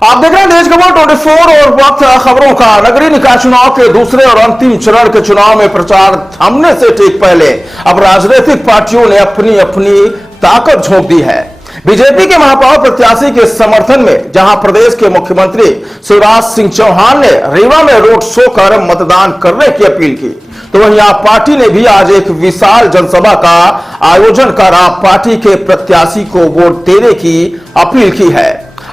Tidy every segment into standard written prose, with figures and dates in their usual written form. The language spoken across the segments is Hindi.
आप देख रहे हैं देश खबर 24 और वक्त खबरों का। नगरीय निकाय चुनाव के दूसरे और अंतिम चरण के चुनाव में प्रचार थमने से ठीक पहले अब राजनीतिक पार्टियों ने अपनी अपनी ताकत झोंक दी है। बीजेपी के महापौर प्रत्याशी के समर्थन में जहां प्रदेश के मुख्यमंत्री शिवराज सिंह चौहान ने रीवा में रोड शो कर मतदान करने की अपील की, तो वहीं आप पार्टी ने भी आज एक विशाल जनसभा का आयोजन कर आप पार्टी के प्रत्याशी को वोट देने की अपील की है।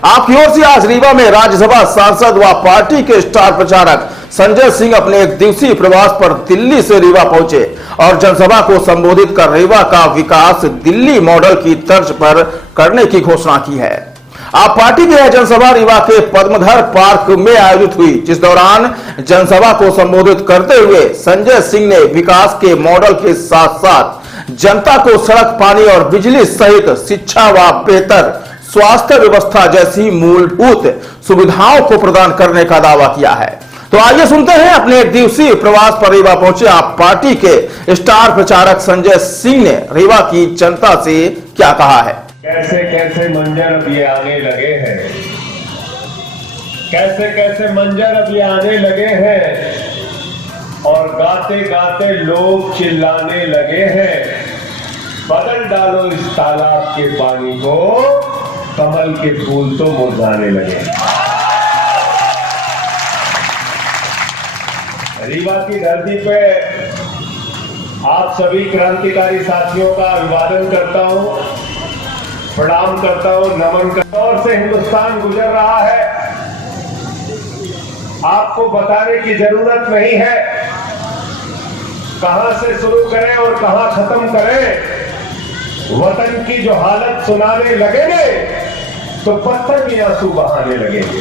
आपकी ओर से आज रीवा में राज्यसभा सांसद व पार्टी के स्टार प्रचारक संजय सिंह अपने एक दिवसीय प्रवास पर दिल्ली से रीवा पहुंचे और जनसभा को संबोधित कर रीवा का विकास दिल्ली मॉडल की तर्ज पर करने की घोषणा की है। आप पार्टी की यह जनसभा रीवा के पद्मधर पार्क में आयोजित हुई, जिस दौरान जनसभा को संबोधित करते हुए संजय सिंह ने विकास के मॉडल के साथ साथ जनता को सड़क, पानी और बिजली सहित शिक्षा व बेहतर स्वास्थ्य व्यवस्था जैसी मूलभूत सुविधाओं को प्रदान करने का दावा किया है। तो आइए सुनते हैं अपने एक दिवसीय प्रवास पर रीवा पहुंचे आप पार्टी के स्टार प्रचारक संजय सिंह ने रीवा की जनता से क्या कहा है। कैसे कैसे मंजर अब ये आने लगे हैं, कैसे कैसे मंजर अब ये आने लगे हैं और गाते गाते लोग चिल्लाने लगे हैं, बदल डालो इस तालाब के पानी को, कमल के फूल तो मुरझाने लगे। रीवा की धरती पे आप सभी क्रांतिकारी साथियों का अभिवादन करता हूं, प्रणाम करता हूं, नमन करता हूं। और से हिंदुस्तान गुजर रहा है, आपको बताने की जरूरत नहीं है कहां से शुरू करें और कहां खत्म करें। वतन की जो हालत सुनाने लगेंगे तो पत्थर भी आंसू बहाने लगेंगे।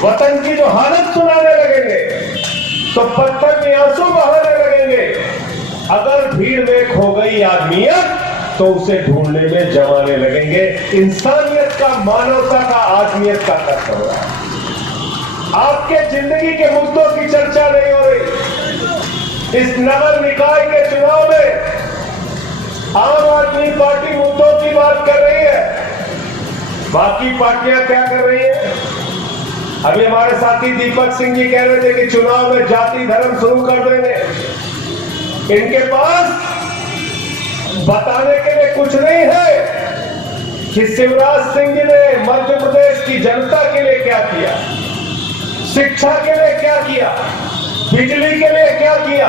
वतन की जो हालत सुनाने लगेंगे तो पत्थर भी आंसू बहाने लगेंगे। अगर भीड़ में खो गई आदमियत तो उसे ढूंढने में जमाने लगेंगे। इंसानियत का, मानवता का, आदमियत का कष्ट हो रहा है। आपके जिंदगी के मुद्दों की चर्चा नहीं हो रही। इस नगर निकाय के चुनाव में आम आदमी पार्टी मुद्दों की बात कर रही है, बाकी पार्टियां क्या कर रही है। अभी हमारे साथी दीपक सिंह जी कह रहे थे कि चुनाव में जाति धर्म शुरू कर देंगे। इनके पास बताने के लिए कुछ नहीं है कि शिवराज सिंह जी ने मध्य प्रदेश की जनता के लिए क्या किया, शिक्षा के लिए क्या किया, बिजली के लिए क्या किया,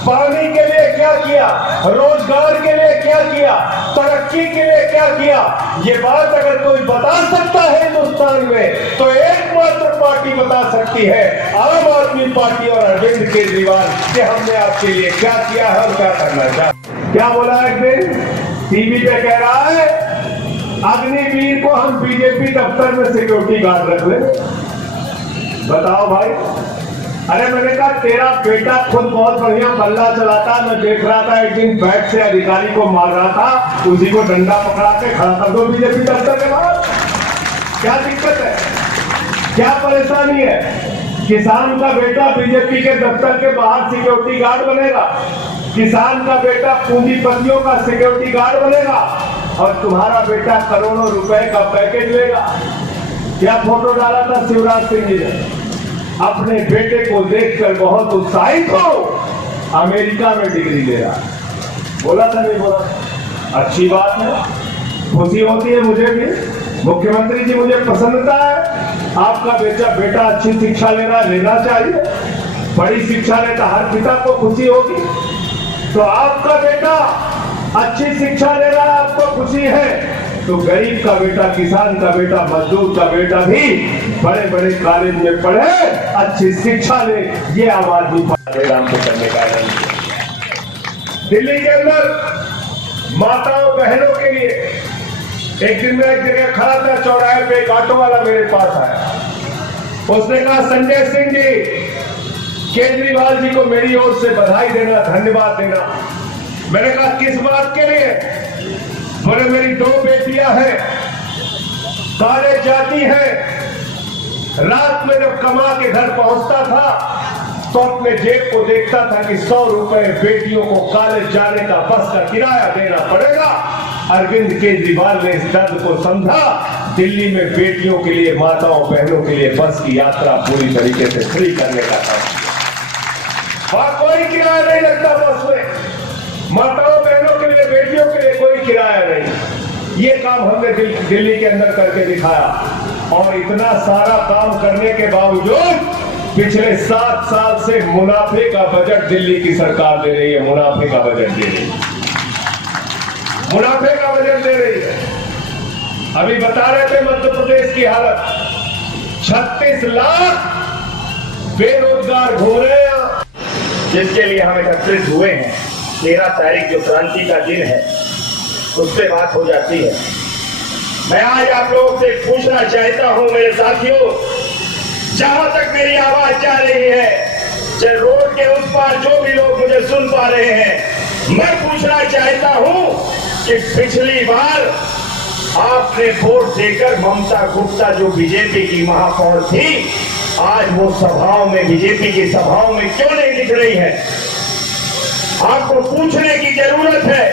पानी के लिए क्या किया, रोजगार के लिए क्या किया, तरक्की के लिए क्या किया। ये बात अगर कोई बता सकता है हिंदुस्तान में तो एकमात्र पार्टी बता सकती है, आम आदमी पार्टी और अरविंद केजरीवाल, कि हमने आपके लिए क्या किया है और क्या करना चाहते। क्या बोला एक दिन टीवी पे कह रहा है, अग्निवीर को हम बीजेपी दफ्तर में सिक्योरिटी गार्ड रख लेंगे। बताओ भाई। अरे मैंने कहा तेरा बेटा खुद बहुत बढ़िया बल्ला चलाता, मैं देख रहा था एक दिन बैठ से अधिकारी को मार रहा था, उसी को डंडा पकड़ा के खड़ा कर दो बीजेपी दफ्तर के बाहर। क्या दिक्कत है, क्या परेशानी है। किसान का बेटा बीजेपी के दफ्तर के बाहर सिक्योरिटी गार्ड बनेगा, किसान का बेटा पूंजीपतियों का सिक्योरिटी गार्ड बनेगा और तुम्हारा बेटा करोड़ों रुपए का पैकेज लेगा। क्या फोटो डाला था शिवराज सिंह जी ने, अपने बेटे को देखकर बहुत उत्साहित हो, अमेरिका में डिग्री ले रहा। बोला था नहीं बोला, अच्छी बात है, खुशी होती है मुझे भी। मुख्यमंत्री जी मुझे प्रसन्नता है, आपका बेटा अच्छी शिक्षा ले रहा, लेना चाहिए। बड़ी शिक्षा लेता हर पिता को खुशी होगी। तो आपका बेटा अच्छी शिक्षा ले रहा है, आपको खुशी है, तो गरीब का बेटा, किसान का बेटा, मजदूर का बेटा भी बड़े बड़े कॉलेज में पढ़े, अच्छी शिक्षा ले, ये आम आदमी पार्टी को करने का है। दिल्ली के अंदर माताओं बहनों के लिए एक दिन में एक जगह खड़ा था चौराहे पे, एक ऑटो वाला मेरे पास आया। उसने कहा संजय सिंह जी, केजरीवाल जी को मेरी ओर से बधाई देना, धन्यवाद देना। मैंने कहा किस बात के लिए। बोले मेरी 2 बेटियां हैं, काले जाति है। रात में जब कमा के घर पहुंचता था तो अपने जेब को देखता था कि 100 रुपए बेटियों को कॉलेज जाने का बस का किराया देना पड़ेगा। अरविंद केजरीवाल ने इस दर्द को समझा, दिल्ली में बेटियों के लिए, माताओं बहनों के लिए बस की यात्रा पूरी तरीके से फ्री करने का काम। वहां कोई किराया नहीं लगता बस में, माताओं बहनों के लिए, बेटियों के लिए कोई किराया नहीं। ये काम हमने दिल्ली के अंदर करके दिखाया। और इतना सारा काम करने के बावजूद पिछले 7 साल से मुनाफे का बजट दिल्ली की सरकार दे रही है। मुनाफे का बजट दे रही है, मुनाफे का बजट दे रही है। अभी बता रहे थे मध्य प्रदेश की हालत, 36 लाख बेरोजगार घूम रहे हैं। जिसके लिए हम एकत्रित हुए हैं, 13 तारीख जो क्रांति का दिन है, उस पर बात हो जाती है। मैं आज आप लोगों से पूछना चाहता हूं मेरे साथियों, जहां तक मेरी आवाज जा रही है, चाहे रोड के उस पार जो भी लोग मुझे सुन पा रहे हैं, मैं पूछना चाहता हूं कि पिछली बार आपने वोट देकर ममता गुप्ता जो बीजेपी की महापौर थी, आज वो सभाओं में, बीजेपी की सभाओं में क्यों नहीं दिख रही है? आपको पूछने की जरूरत है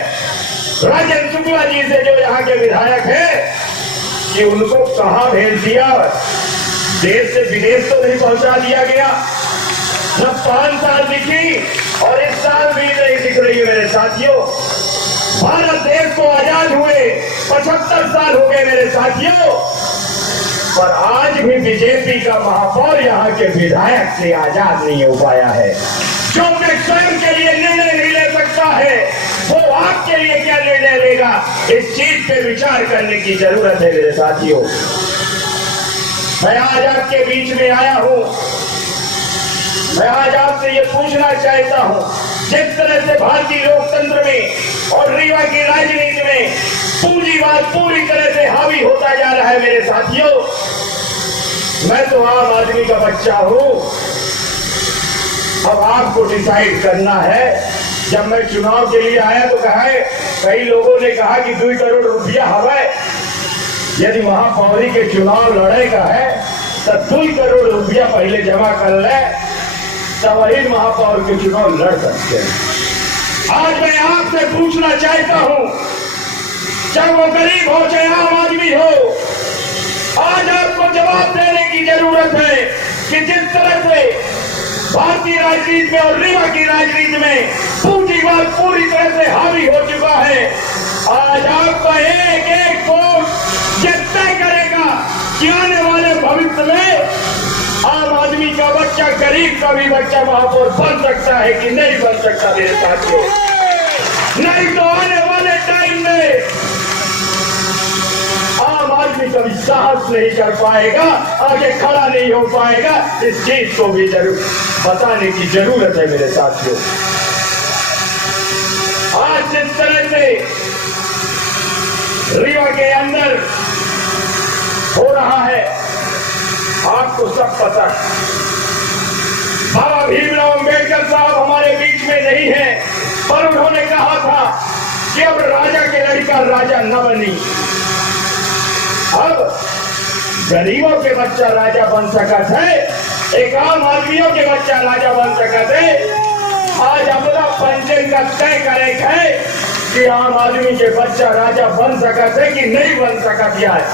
राजेंद्र शुक्ला जी से, जो यहाँ के विधायक है, कि उनको कहां भेज दिया? देश से विदेश तो नहीं पहुंचा दिया गया? न 5 साल दिखी और इस साल भी नहीं दिख रही है मेरे साथियों। भारत देश को आजाद हुए 75 साल हो गए मेरे साथियों, पर आज भी बीजेपी का महापौर यहाँ के विधायक से आजाद नहीं हो पाया है। जो कि स्वयं के लिए निर्णय नहीं ले सकता है, वो आपके लिए क्या निर्णय लेगा? इस चीज पे विचार करने की जरूरत है मेरे साथियों। मैं आज आपके बीच में आया हूं, मैं आज आपसे ये पूछना चाहता हूं, जिस तरह से भारतीय लोकतंत्र में और रीवा की राजनीति में पूंजीवाद पूरी तरह से हावी होता जा रहा है मेरे साथियों, मैं तो आम आदमी का बच्चा हूं। अब आपको डिसाइड करना है। जब मैं चुनाव के लिए आया तो कई लोगों ने कहा कि 2 करोड़ रुपया हवा, यदि महापौरी के चुनाव लड़ेगा है तो 2 करोड़ रुपया पहले जमा कर ले, तब वही महापौर के चुनाव लड़ सकते हैं। आज मैं आपसे पूछना चाहता हूं, चाहे वो गरीब हो चाहे आम आदमी हो, आज आपको जवाब देने की जरूरत है कि जिस तरह से भारतीय राजनीति में और रीवा की राजनीति में पूंजीवाद पूरी तरह से हावी हो चुका है, आज आपका एक एक वोट ये तय करेगा कि आने वाले भविष्य में आम आदमी का बच्चा, गरीब का भी बच्चा महापौर बन सकता है कि नहीं बन सकता मेरे साथियों। नहीं तो आने वाले टाइम में आम आदमी कभी साहस नहीं कर पाएगा, आगे खड़ा नहीं हो पाएगा। इस चीज को भी जरूर बताने की जरूरत है मेरे साथियों। आज जिस तरह से रीवा के अंदर हो रहा है, आपको सब पता है। बाबा भीमराव अंबेडकर साहब हमारे बीच में नहीं है, पर उन्होंने कहा था कि अब राजा के लड़का राजा न बनी, अब गरीबों के बच्चा राजा बन सका थे, एक आम आदमियों के बच्चा राजा बन सका थे। आज अपना पंचम का तय करे है कि आम आदमी के बच्चा राजा बन सका थे कि नहीं बन सका।